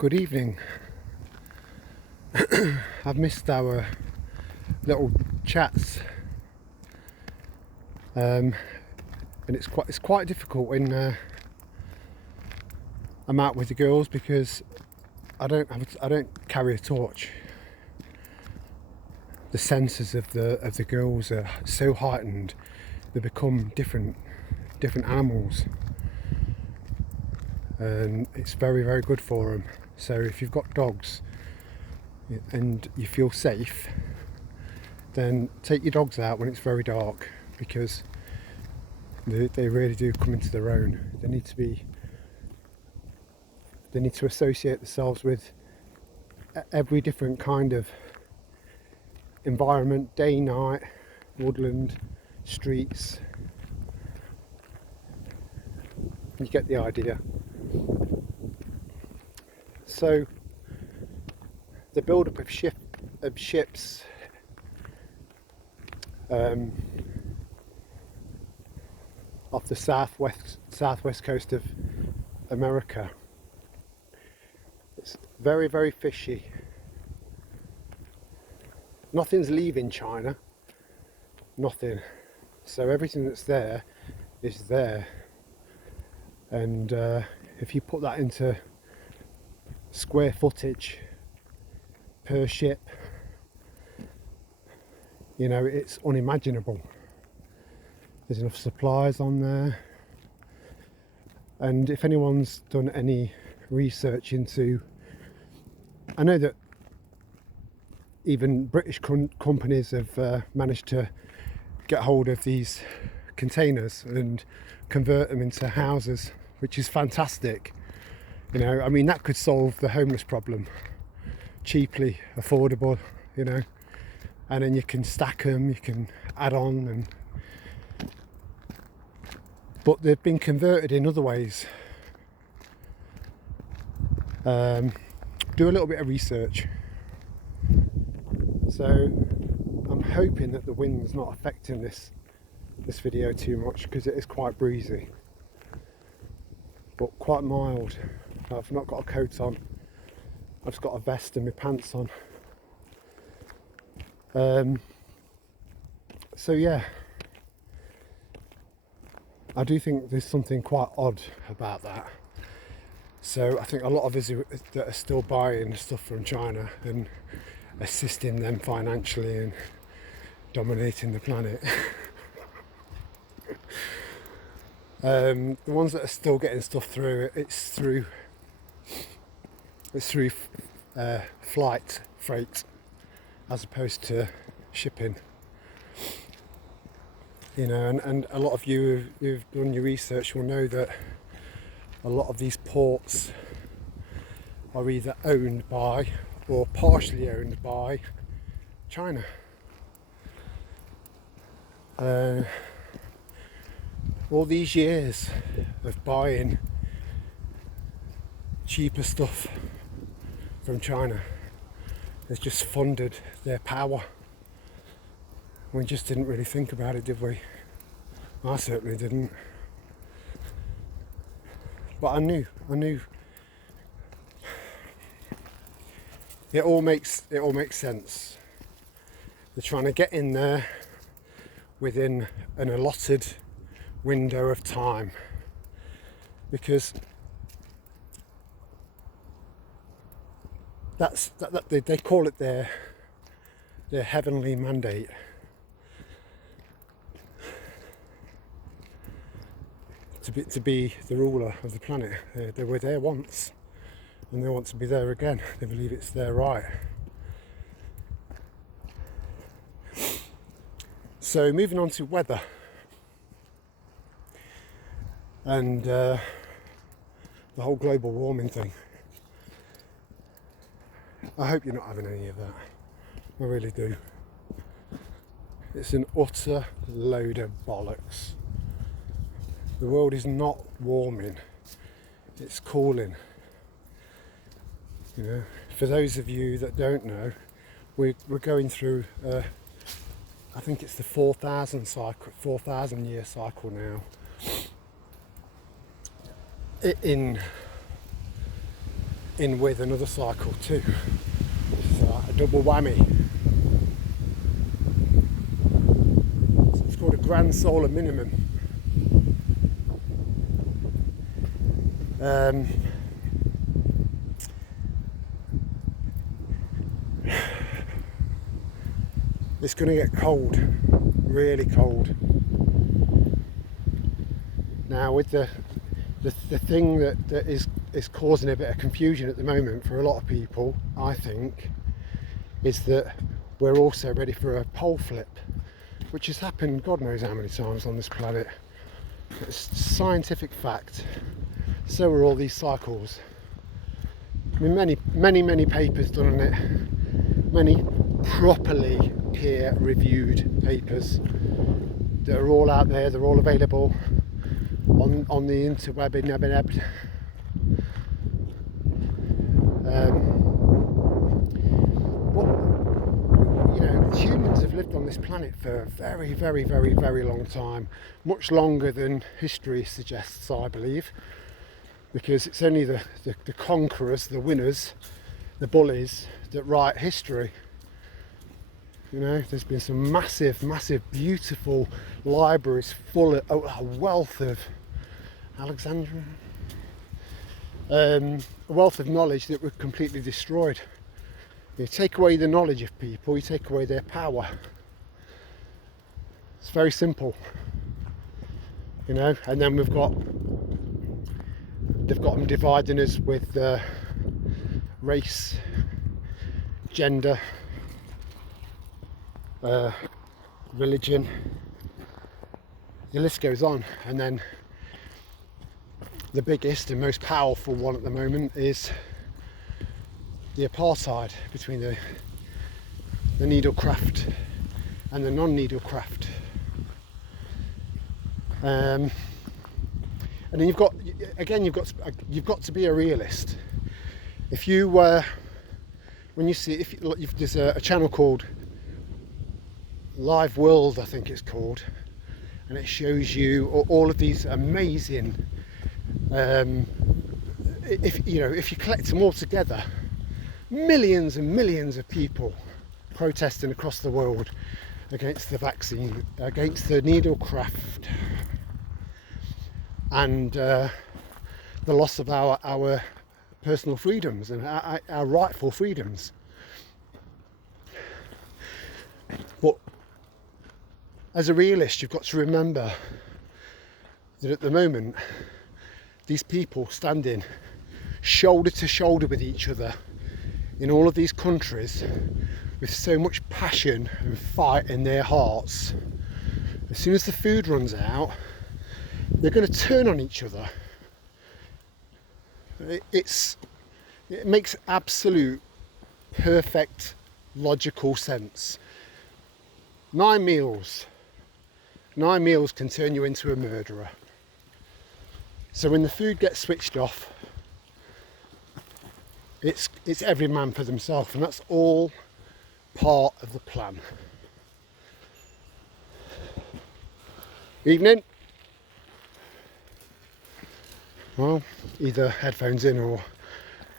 Good evening. I've missed our little chats, and it's quite difficult when I'm out with the girls because I don't carry a torch. The senses of the girls are so heightened; they become different animals, and it's very good for them. So if you've got dogs and you feel safe, then take your dogs out when it's very dark, because they really do come into their own. They need to associate themselves with every different kind of environment: day, night, woodland, streets. You get the idea. So the build-up of ships off the southwest coast of America, it's very fishy. Nothing's leaving China, nothing. So everything that's there is there, and if you put that into square footage per ship, it's unimaginable. There's enough supplies on there, and if anyone's done any research into, I know that even British companies have managed to get hold of these containers and convert them into houses, which is fantastic. That could solve the homeless problem cheaply, affordable, and then you can stack them, you can add on, but they've been converted in other ways. Do a little bit of research. So I'm hoping that the wind's not affecting this video too much, because it is quite breezy, but quite mild. I've not got a coat on, I've just got a vest and my pants on. So yeah, I do think there's something quite odd about that. So I think a lot of us that are still buying stuff from China and assisting them financially and dominating the planet, the ones that are still getting stuff through, it's through flight freight as opposed to shipping. And a lot of you who've done your research will know that a lot of these ports are either owned by or partially owned by China. All these years of buying cheaper stuff from China has just funded their power. We just didn't really think about it, did we? I certainly didn't. But I knew. It all makes sense. They're trying to get in there within an allotted window of time, because they call it their heavenly mandate. To be the ruler of the planet. They were there once, and they want to be there again. They believe it's their right. So moving on to weather, and the whole global warming thing. I hope you're not having any of that. I really do. It's an utter load of bollocks. The world is not warming, it's cooling. For those of you that don't know, we're going through, I think it's the 4,000 year cycle now. In in with another cycle too. So a double whammy. It's called a grand solar minimum. It's going to get cold, really cold. Now with the thing that is causing a bit of confusion at the moment for a lot of people, I think, is that we're also ready for a pole flip, which has happened God knows how many times on this planet. It's scientific fact. So are all these cycles. I mean, many papers done on it, many properly peer-reviewed papers that are all out there. They're all available on the interweb. Humans have lived on this planet for a very, very, very, very long time, much longer than history suggests, I believe, because it's only the conquerors, the winners, the bullies that write history. There's been some massive, beautiful libraries full of a wealth of Alexandria, a wealth of knowledge that were completely destroyed. You take away the knowledge of people, you take away their power. It's very simple, and then they've got them dividing us with race, gender, religion, the list goes on. And then the biggest and most powerful one at the moment is the apartheid between the needlecraft and the non-needlecraft. And then you've got to be a realist. If you when you see, if there's a channel called Live World, I think it's called, and it shows you all of these amazing, if you collect them all together, millions and millions of people protesting across the world against the vaccine, against the needlecraft, and the loss of our personal freedoms and our rightful freedoms. But as a realist, you've got to remember that at the moment, these people standing shoulder to shoulder with each other in all of these countries with so much passion and fight in their hearts, as soon as the food runs out, they're going to turn on each other. It makes absolute, perfect, logical sense. 9 meals can turn you into a murderer. So when the food gets switched off, it's every man for themselves, and that's all part of the plan. Evening. Well, either headphones in or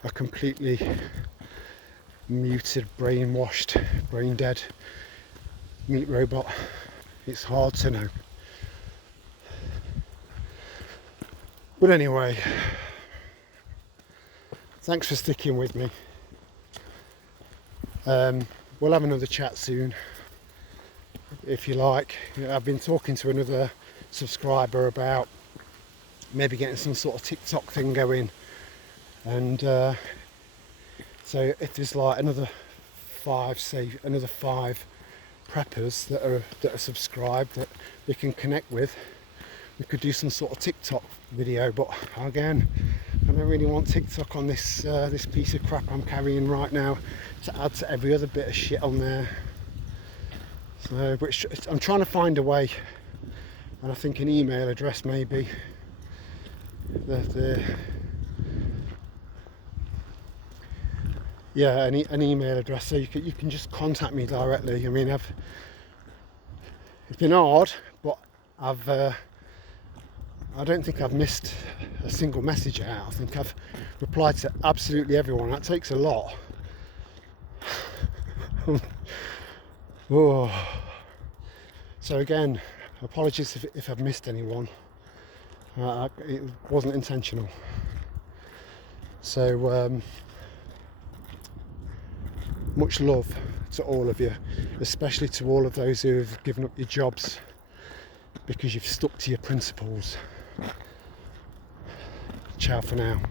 a completely muted, brainwashed, brain dead meat robot. It's hard to know. But anyway, thanks for sticking with me. We'll have another chat soon, if you like. I've been talking to another subscriber about maybe getting some sort of TikTok thing going, and so if there's like another 5 preppers that are subscribed that we can connect with, we could do some sort of TikTok video. But again, I don't really want TikTok on this piece of crap I'm carrying right now to add to every other bit of shit on there. So, but I'm trying to find a way, and I think an email address maybe. An email address, so you can just contact me directly. I mean, it's been hard, but I've I don't think I've missed a single message out. I think I've replied to absolutely everyone. That takes a lot. Oh. So again, apologies if I've missed anyone. It wasn't intentional. So much love to all of you, especially to all of those who have given up your jobs because you've stuck to your principles. Ciao for now.